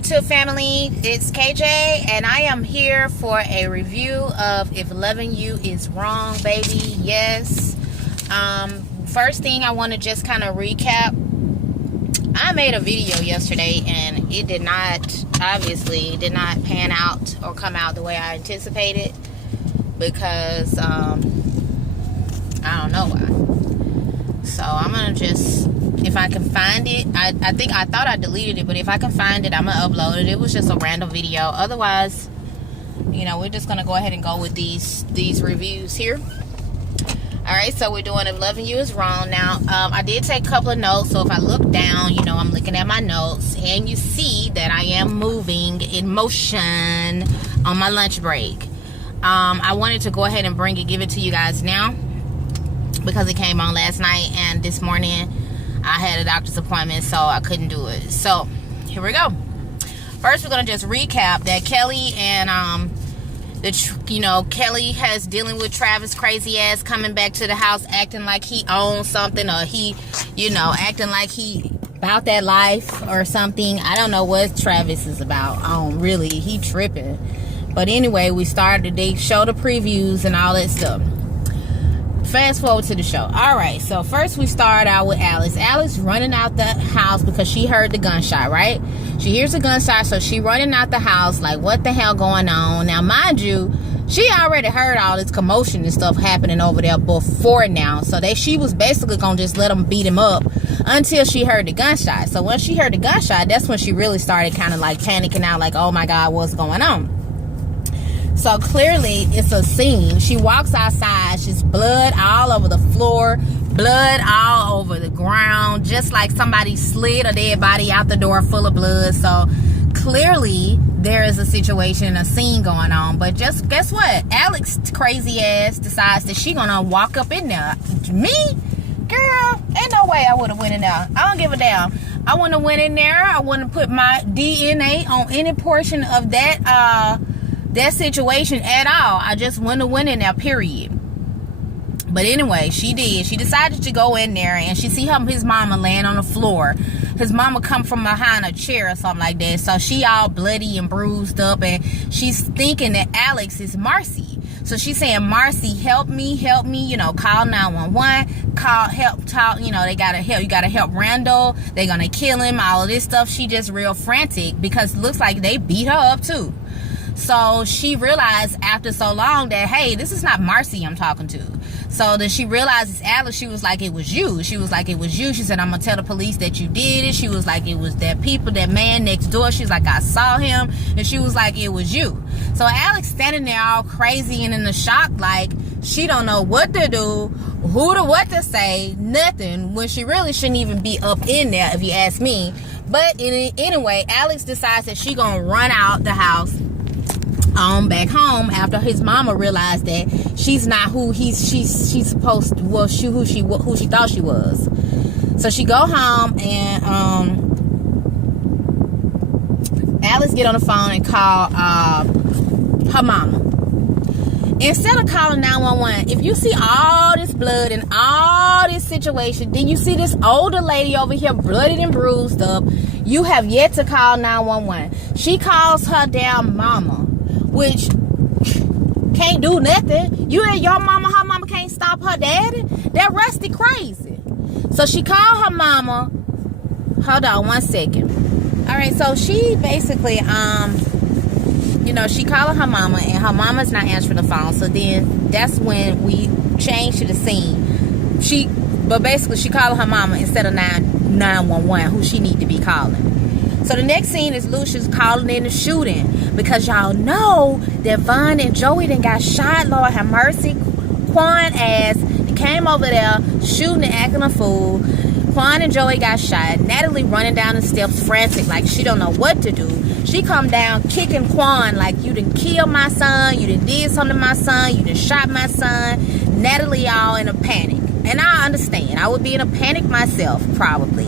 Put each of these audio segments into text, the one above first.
YouTube family, it's KJ and I am here for a review of If Loving You Is Wrong, baby. Yes. First thing I want to just kind of recap. I made a video yesterday and it did not, obviously did not pan out or come out the way I anticipated because I don't know why. So I'm gonna just, if I can find it, I thought I deleted it, but if I can find it, I'm gonna upload it. It was just a random video. Otherwise, you know, we're just gonna go ahead and go with these reviews here. Alright, so we're doing If Loving You Is Wrong. Now, I did take a couple of notes, so if I look down, you know, I'm looking at my notes, and you see that I am moving in motion on my lunch break. I wanted to go ahead and give it to you guys now, because it came on last night, and this morning I had a doctor's appointment, so I couldn't do it. So, here we go. First, we're going to just recap that Kelly and, Kelly has dealing with Travis' crazy ass coming back to the house acting like he owns something, or he, acting like he about that life or something. I don't know what Travis is about. Really, he tripping. But anyway, they show the previews and all that stuff. Fast forward to the show. Alright, so first we start out with Alice. Alice running out the house because she heard the gunshot, right? She hears a gunshot, so she running out the house like, what the hell going on? Now, mind you, she already heard all this commotion and stuff happening over there before now. So she was basically going to just let them beat him up until she heard the gunshot. So once she heard the gunshot, that's when she really started kind of like panicking out, like, oh my God, what's going on? So clearly it's a scene. She walks outside. She's blood all over the floor, blood all over the ground, just like somebody slid a dead body out the door full of blood. So clearly there is a situation, a scene going on. But just guess what? Alex crazy ass decides that she gonna walk up in there. Me? Girl, ain't no way I would have went in there. I don't give a damn. I wouldn't have went in there. I wouldn't put my DNA on any portion of that situation at all. I just wouldn't have went in there, period. But anyway, she did. She decided to go in there, and she see his mama laying on the floor. His mama come from behind a chair or something like that. So she all bloody and bruised up, and she's thinking that Alex is Marcy. So she's saying, Marcy, help me, call 911, they gotta help, you gotta help Randall, they're gonna kill him, all of this stuff. She just real frantic because it looks like they beat her up too. So she realized after so long that, hey, this is not Marcy I'm talking to. So then she realized it's Alice. She was like, it was you. She was like, it was you. She said, I'm going to tell the police that you did it. She was like, it was that man next door. She's like, I saw him. And she was like, it was you. So Alex standing there all crazy and in the shock, like she don't know what to do, what to say, nothing, when she really shouldn't even be up in there, if you ask me. But anyway, Alex decides that she going to run out the house back home after his mama realized that she's not who she's supposed to, who she thought she was. So she go home, and Alice get on the phone and call her mama. Instead of calling 911, if you see all this blood and all this situation, then you see this older lady over here bloodied and bruised up, you have yet to call 911. She calls her damn mama, which can't do nothing. You and your mama, her mama can't stop her daddy. That Rusty crazy. So she called her mama. Hold on 1 second. All right, so she basically, she called her mama, and her mama's not answering the phone. So then that's when we changed to the scene. But basically she called her mama instead of 911, who she need to be calling. So the next scene is Lucius calling in the shooting, because y'all know that Vaughn and Joey then got shot. Lord have mercy. Quan ass came over there shooting and acting a fool. Quan and Joey got shot. Natalie running down the steps frantic like she don't know what to do. She come down kicking Quan like, you done killed my son, you done did something to my son, you done shot my son. Natalie all in a panic. And I understand. I would be in a panic myself, probably.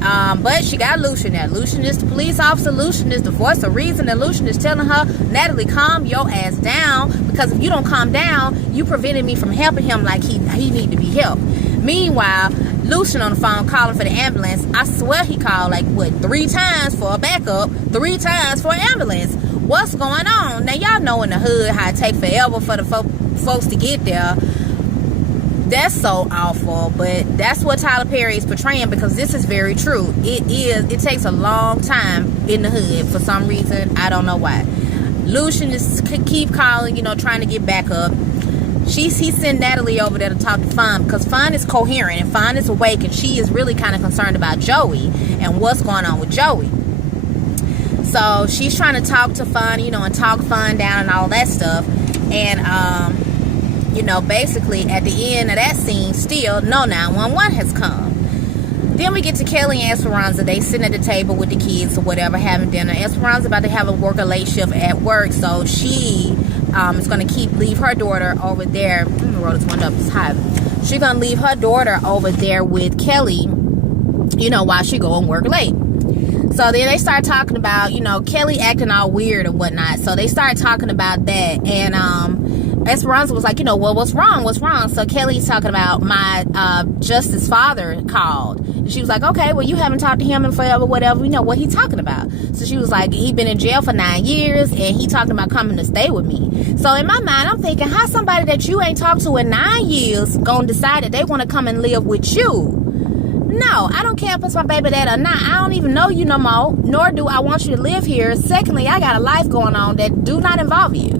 But she got Lucian there. Lucian is the police officer. Lucian is the voice of reason. And Lucian is telling her, Natalie, calm your ass down. Because if you don't calm down, you prevented me from helping him like he need to be helped. Meanwhile, Lucian on the phone calling for the ambulance. I swear he called like, what, 3 times for a backup, 3 times for an ambulance. What's going on? Now, y'all know in the hood how it take forever for the folks to get there. That's so awful, but that's what Tyler Perry is portraying, because this is very true. It takes a long time in the hood for some reason. I don't know why. Lucian is keep calling, you know, trying to get back up. He sent Natalie over there to talk to Fawn, because Fawn is coherent and Fawn is awake, and she is really kind of concerned about Joey and what's going on with Joey. So she's trying to talk to Fawn, you know, and talk Fawn down and all that stuff. And you know, basically at the end of that scene, still no 911 has come. Then we get to Kelly and Esperanza. They sitting at the table with the kids or whatever, having dinner. Esperanza about to have a late shift at work, so she is going to leave her daughter over there. I'm gonna roll this one up. It's hot. She's going to leave her daughter over there with Kelly, you know, while she go and work late. So then they start talking about, you know, Kelly acting all weird and whatnot. So they start talking about that, and Esperanza was like, you know, well, what's wrong? What's wrong? So Kelly's talking about my Justice's father called. And she was like, okay, well, you haven't talked to him in forever, whatever. We know what he's talking about. So she was like, he's been in jail for 9 years, and he talking about coming to stay with me. So in my mind, I'm thinking, how somebody that you ain't talked to in 9 years gonna decide that they want to come and live with you? No, I don't care if it's my baby dad or not. I don't even know you no more, nor do I want you to live here. Secondly, I got a life going on that do not involve you.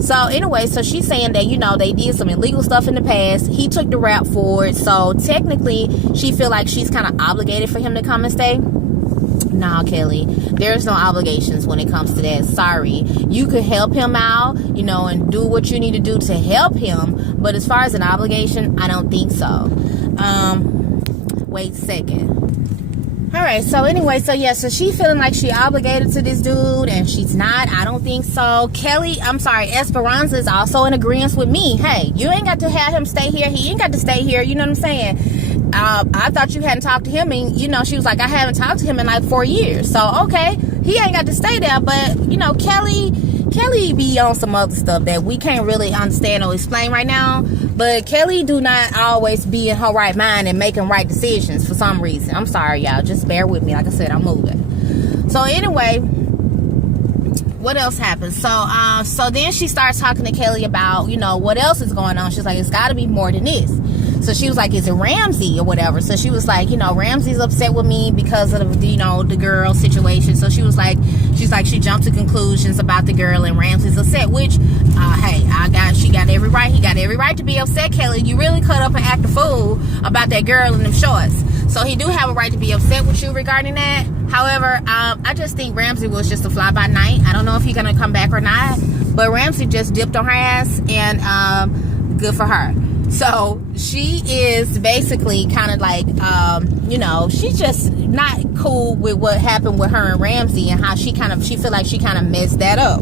So anyway, so she's saying that, you know, they did some illegal stuff in the past. He took the rap for it. So technically, she feel like she's kind of obligated for him to come and stay. Nah, Kelly, there's no obligations when it comes to that. Sorry. You could help him out, you know, and do what you need to do to help him. But as far as an obligation, I don't think so. Wait a second. All right, so anyway, so yeah, so she feeling like she obligated to this dude, and she's not. I don't think so. Esperanza is also in agreement with me. Hey, you ain't got to have him stay here. He ain't got to stay here. You know what I'm saying? I thought you hadn't talked to him, and, you know, she was like, I haven't talked to him in like 4 years. So, okay, he ain't got to stay there, but, you know, Kelly be on some other stuff that we can't really understand or explain right now. But Kelly do not always be in her right mind and making right decisions for some reason. I'm sorry, y'all. Just bear with me. Like I said, I'm moving. So anyway, what else happened? So then she starts talking to Kelly about, you know, what else is going on. She's like, it's got to be more than this. So she was like, is it Ramsey or whatever? So she was like, you know, Ramsey's upset with me because of, you know, the girl situation. So she jumped to conclusions about the girl, and Ramsey's upset, which, hey, she got every right. He got every right to be upset, Kelly. You really cut up and act a fool about that girl in them shorts. So he do have a right to be upset with you regarding that. However, I just think Ramsey was just a fly-by-night. I don't know if he's going to come back or not, but Ramsey just dipped on her ass, and good for her. So she is basically kind of like, you know, she's just not cool with what happened with her and Ramsey, and how she feel like she kind of messed that up.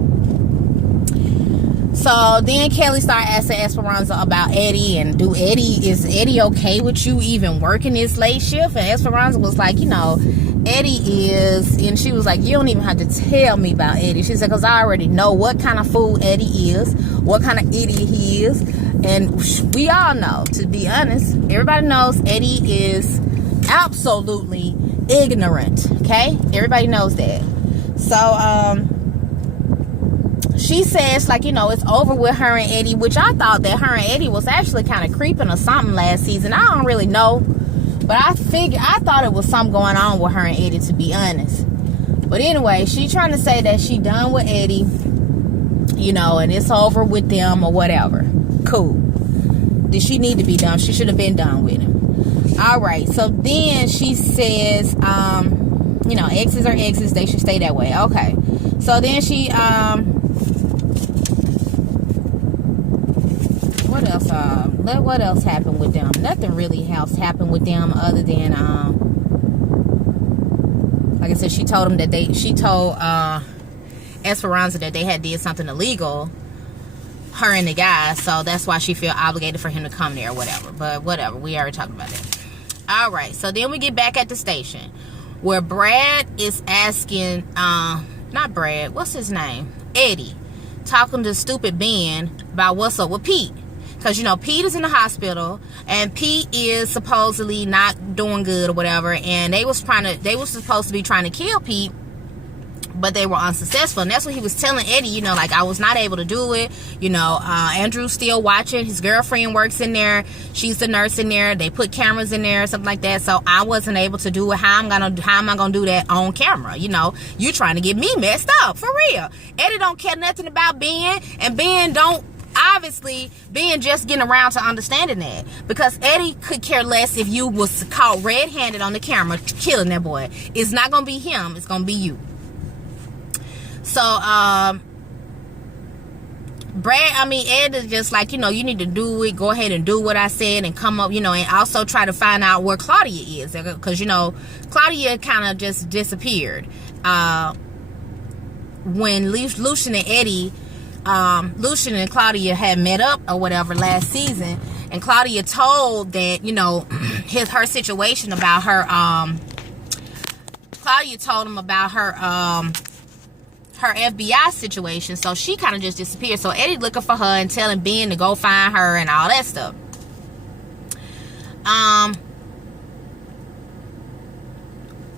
So then Kelly started asking Esperanza about Eddie, and is Eddie okay with you even working this late shift? And Esperanza was like, you know, Eddie is, and she was like, you don't even have to tell me about Eddie. She said, because I already know what kind of fool Eddie is, what kind of idiot he is. And we all know, to be honest, everybody knows Eddie is absolutely ignorant, okay? Everybody knows that. So, she says, like, you know, it's over with her and Eddie, which I thought that her and Eddie was actually kind of creeping or something last season. I don't really know, but I thought it was something going on with her and Eddie, to be honest. But anyway, she trying to say that she done with Eddie, you know, and it's over with them or whatever. Cool. Did she need to be done? She should have been done with him. All right. So then she says, you know, exes are exes. They should stay that way. Okay. So then she, what else happened with them? Nothing really else happened with them other than, like I said, she told Esperanza that they had did something illegal, her and the guy, so that's why she feel obligated for him to come there or whatever. But whatever, we already talked about that. All right, so then we get back at the station where Brad is asking, not Brad, what's his name? Eddie, talking to stupid Ben about what's up with Pete. because, you know, Pete is in the hospital, and Pete is supposedly not doing good or whatever, and they was supposed to be trying to kill Pete, but they were unsuccessful. And that's what he was telling Eddie, you know, like, I was not able to do it. You know, Andrew's still watching. His girlfriend works in there. She's the nurse in there. They put cameras in there, something like that. So I wasn't able to do it. How am I gonna do that on camera? You know, you trying to get me messed up, for real. Eddie don't care nothing about Ben, and Ben don't. Obviously, Ben just getting around to understanding that, because Eddie could care less if you was caught red-handed on the camera killing that boy. It's not gonna be him. It's gonna be you. So, Ed is just like, you know, you need to do it. Go ahead and do what I said and come up, you know, and also try to find out where Claudia is. Because, you know, Claudia kind of just disappeared. When Lucian and Eddie, Lucian and Claudia had met up or whatever last season. And Claudia told that, you know, her situation about her, Claudia told him about her FBI situation, so she kind of just disappeared. So Eddie looking for her and telling Ben to go find her and all that stuff.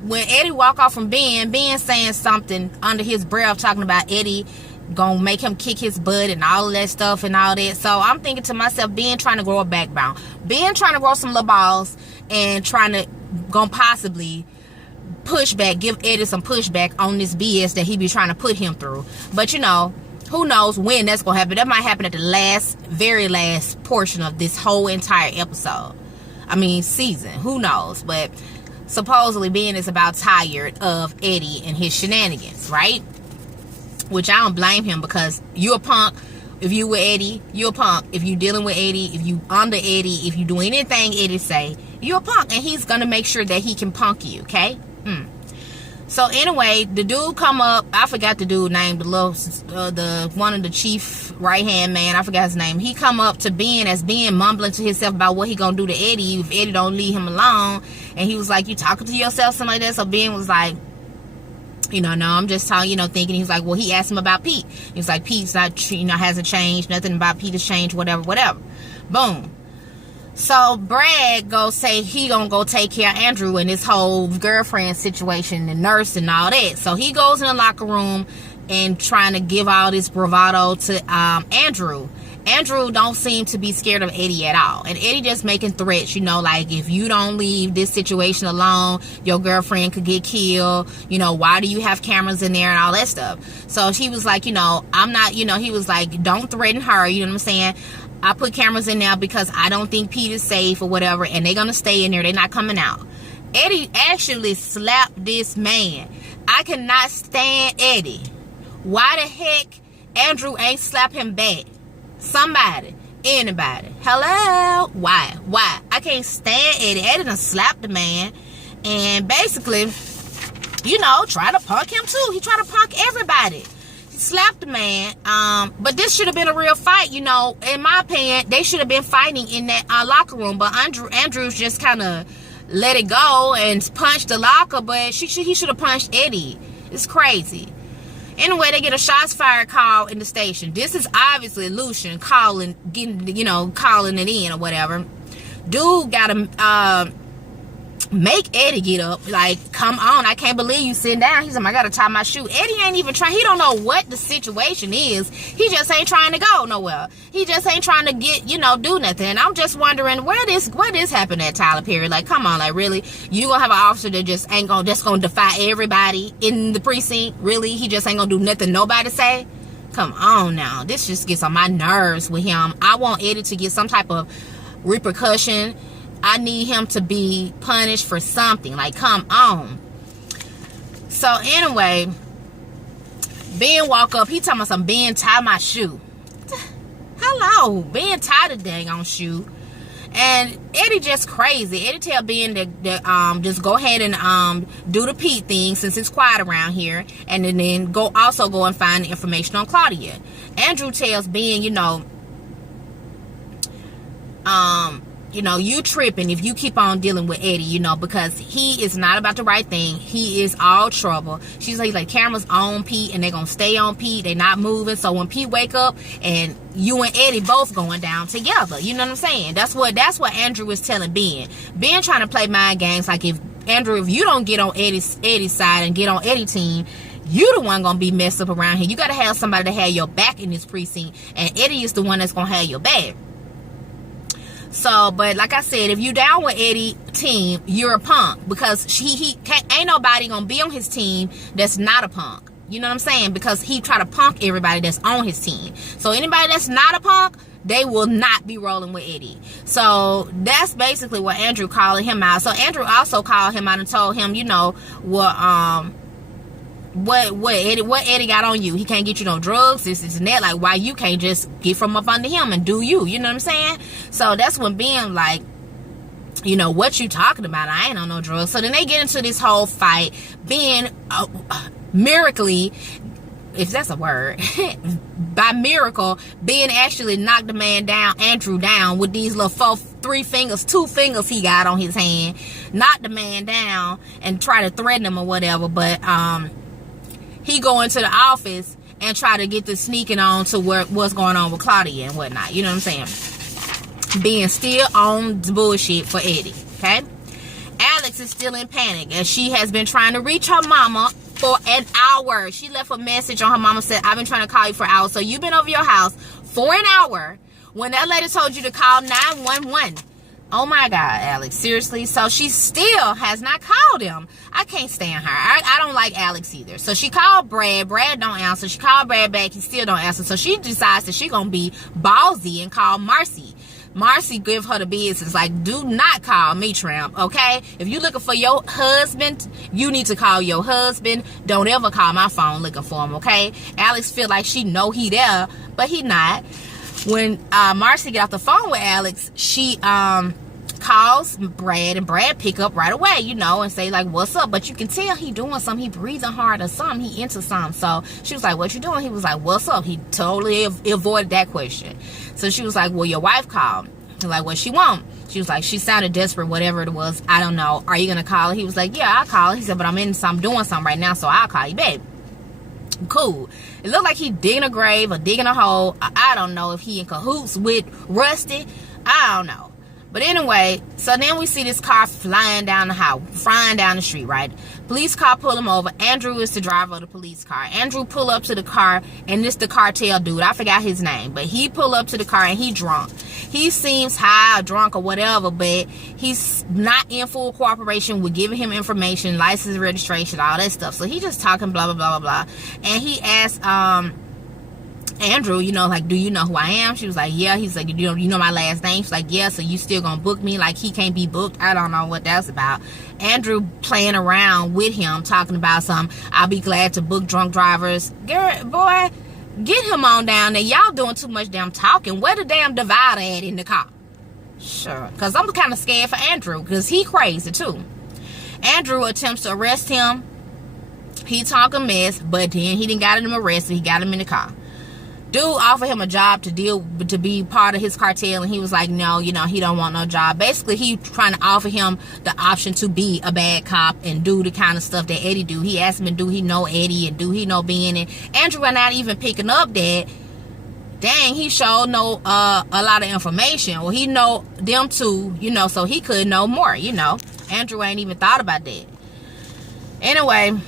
When Eddie walk off from Ben saying something under his breath, talking about Eddie gonna make him kick his butt and all of that stuff and all that. So I'm thinking to myself, Ben trying to grow a backbone, Ben trying to grow some little balls, and trying to gonna possibly pushback, give Eddie some pushback on this BS that he be trying to put him through. But, you know, who knows when that's gonna happen. That might happen at the very last portion of this whole entire episode. Season. Who knows? But supposedly Ben is about tired of Eddie and his shenanigans, right? Which I don't blame him, because you a punk. If you with Eddie, you a punk. If you dealing with Eddie, if you under Eddie, if you do anything Eddie say, you a punk. And he's gonna make sure that he can punk you, okay? So anyway, the dude come up. I forgot the dude name. The one of the chief right hand man. I forgot his name. He come up to Ben as Ben mumbling to himself about what he gonna do to Eddie if Eddie don't leave him alone. And he was like, "You talking to yourself, something like that?" So Ben was like, "You know, no, I'm just talking, you know, thinking." He's like, "Well," he asked him about Pete. He's like, "Pete's not, you know, hasn't changed. Nothing about Pete has changed. Whatever." Boom. So Brad go say he gonna go take care of Andrew and his whole girlfriend situation, the nurse and all that. So he goes in the locker room and trying to give all this bravado to Andrew. Andrew don't seem to be scared of Eddie at all. And Eddie just making threats, you know, like, if you don't leave this situation alone, your girlfriend could get killed. You know, why do you have cameras in there and all that stuff? So she was like, you know, I'm not, you know, he was like, don't threaten her. You know what I'm saying? I put cameras in now because I don't think Pete is safe or whatever, and they're going to stay in there. They're not coming out. Eddie actually slapped this man. I cannot stand Eddie. Why the heck Andrew ain't slap him back? Somebody. Anybody. Hello? Why? I can't stand Eddie. Eddie done slapped the man. And basically, you know, try to punk him too. He tried to punk everybody. Slapped the man. But this should have been a real fight, you know. In my opinion, they should have been fighting in that locker room. But Andrews just kind of let it go and punched the locker. But he should have punched Eddie. It's crazy. Anyway, they get a shots fired call in the station. This is obviously Lucian calling it in or whatever. Dude got to make Eddie get up. Like, come on, I can't believe you sitting down. He's like, I gotta tie my shoe. Eddie ain't even trying. He don't know what the situation is. He just ain't trying to go nowhere. He just ain't trying to get, you know, do nothing. And I'm just wondering where this happened at Tyler Perry. Like, come on, like, really? You gonna have an officer that just gonna defy everybody in the precinct? Really? He just ain't gonna do nothing nobody say? Come on now. This just gets on my nerves with him. I want Eddie to get some type of repercussion. I need him to be punished for something. Like, come on. So anyway, Ben walk up. He talking about some, Ben, tie my shoe. Hello. Ben tie the dang on shoe. And Eddie just crazy. Eddie tell Ben that just go ahead and do the Pete thing since it's quiet around here. And then go and find the information on Claudia. Andrew tells Ben, you know, you know, you tripping if you keep on dealing with Eddie, you know, because he is not about the right thing. He is all trouble. She's like cameras on Pete, and they're gonna stay on Pete. They're not moving. So when Pete wake up, and you and Eddie both going down together, you know what I'm saying? That's what Andrew was telling Ben. Ben trying to play mind games, like, if you don't get on Eddie's side and get on Eddie's team, you the one gonna be messed up around here. You gotta have somebody to have your back in this precinct, and Eddie is the one that's gonna have your back. So, but like I said, if you down with Eddie team, you're a punk, because he can't, ain't nobody gonna be on his team that's not a punk. You know what I'm saying? Because he try to punk everybody that's on his team. So anybody that's not a punk, they will not be rolling with Eddie. So that's basically what Andrew calling him out. So Andrew also called him out and told him, you know, what Eddie got on you. He can't get you no drugs, this and that. Like, why you can't just get from up under him and do you? You know what I'm saying? So that's when Ben like, you know, what you talking about? I ain't on no drugs. So then they get into this whole fight. Ben, miraculously, if that's a word, by miracle, Ben actually knocked the man down, Andrew down, with these little two fingers he got on his hand. Knocked the man down and try to threaten him or whatever. But he go into the office and try to get the sneaking on to what's going on with Claudia and whatnot. You know what I'm saying? Being still on the bullshit for Eddie. Okay? Alex is still in panic, and she has been trying to reach her mama for an hour. She left a message on her mama, said, I've been trying to call you for hours. So you've been over your house for an hour when that lady told you to call 911. Oh my God, Alex, seriously? So she still has not called him. I can't stand her. I don't like Alex either. So she called Brad. Brad don't answer. She called Brad back. He still don't answer. So she decides that she gonna be ballsy and call Marcy. Marcy give her the business, like, do not call me, Tramp, okay? If you looking for your husband, you need to call your husband. Don't ever call my phone looking for him, okay? Alex feel like she know he there, but he not. When Marcy get off the phone with Alex, she calls Brad, and Brad pick up right away, you know, and say like, what's up? But you can tell he doing something. He breathing hard or something. He into something. So she was like, what you doing? He was like, what's up? He totally avoided that question. So she was like, well, your wife called. Like, what she want? She was like, she sounded desperate, whatever it was. I don't know. Are you gonna call her? He was like, yeah, I'll call her. He said, but I'm doing something right now, so I'll call you, babe. Cool. It looked like he digging a grave or digging a hole. I don't know if he in cahoots with Rusty. I don't know. But anyway, so then we see this car flying down the street, right? Police car pull him over. Andrew is the driver of the police car. Andrew pull up to the car, and this the cartel dude. I forgot his name, but he pull up to the car, and he drunk. He seems high or drunk or whatever, but he's not in full cooperation with giving him information, license, registration, all that stuff. So he just talking blah, blah, blah, blah, blah. And he asked, Andrew, you know, like, do you know who I am? She was like, yeah. He's like, you know my last name? She's like, yeah. So you still gonna book me? Like, he can't be booked. I don't know what that's about. Andrew playing around with him, talking about some, I'll be glad to book drunk drivers. Girl, boy, get him on down there. Y'all doing too much damn talking. Where the damn divider at in the car? Sure. Because I'm kind of scared for Andrew, because he crazy too. Andrew attempts to arrest him. He talking mess, but then he didn't got him arrested. He got him in the car. Dude offered him a job to be part of his cartel, and he was like, no, you know, he don't want no job. Basically, he trying to offer him the option to be a bad cop and do the kind of stuff that Eddie do. He asked him, do he know Eddie, and do he know Ben? And Andrew was not even picking up that, dang, he sure know a lot of information. Well, he know them too, you know, so he could know more, you know. Andrew ain't even thought about that. Anyway,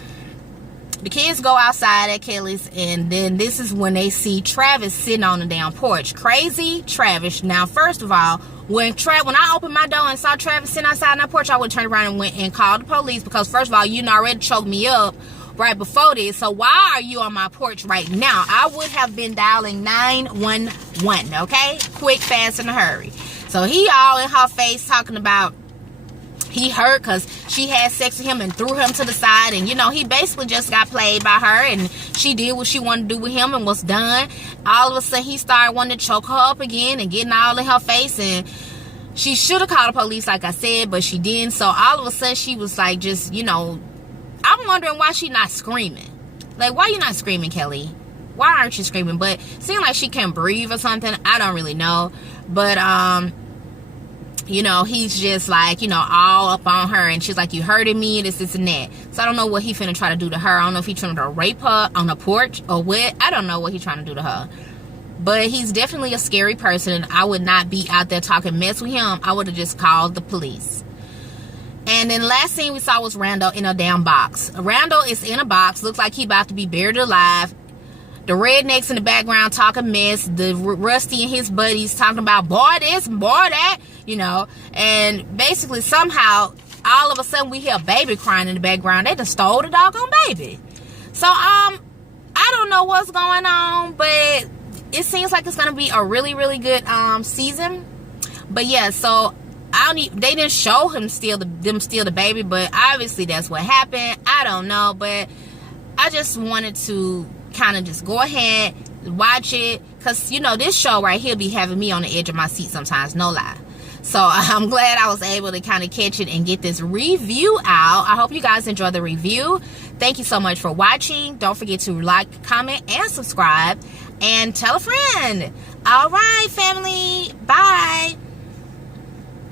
the kids go outside at Kelly's, and then this is when they see Travis sitting on the damn porch. Crazy Travis. Now, first of all, when I opened my door and saw Travis sitting outside on that porch, I would turn around and went and called the police, because first of all, you already choked me up right before this. So why are you on my porch right now? I would have been dialing 911, okay? Quick, fast, in a hurry. So he all in her face talking about he hurt because she had sex with him and threw him to the side, and you know, he basically just got played by her, and she did what she wanted to do with him and was done. All of a sudden he started wanting to choke her up again and getting all in her face, and she should have called the police, like I said, but she didn't. So all of a sudden she was like, just, you know, I'm wondering why she not screaming. Like, why you not screaming, Kelly? Why aren't you screaming? But seems like she can't breathe or something. I don't really know. But you know, he's just like, you know, all up on her, and she's like, you hurting me, this and that. So I don't know what he finna try to do to her. I don't know if he's trying to rape her on the porch or what. I don't know what he's trying to do to her. But he's definitely a scary person. I would not be out there talking mess with him. I would have just called the police. And then last scene we saw was Randall in a damn box. Randall is in a box. Looks like he about to be buried alive. The rednecks in the background talking mess. The Rusty and his buddies talking about boy this, boy that, you know. And basically somehow, all of a sudden we hear a baby crying in the background. They just stole the doggone baby. So, I don't know what's going on, but it seems like it's going to be a really, really good season. But yeah, so they didn't show him steal the baby, but obviously that's what happened. I don't know, but I just wanted to kind of just go ahead, watch it, because, you know, this show right here be having me on the edge of my seat sometimes, no lie. So I'm glad I was able to kind of catch it and get this review out. I hope you guys enjoy the review. Thank you so much for watching. Don't forget to like, comment, and subscribe, and tell a friend. All right, family. Bye.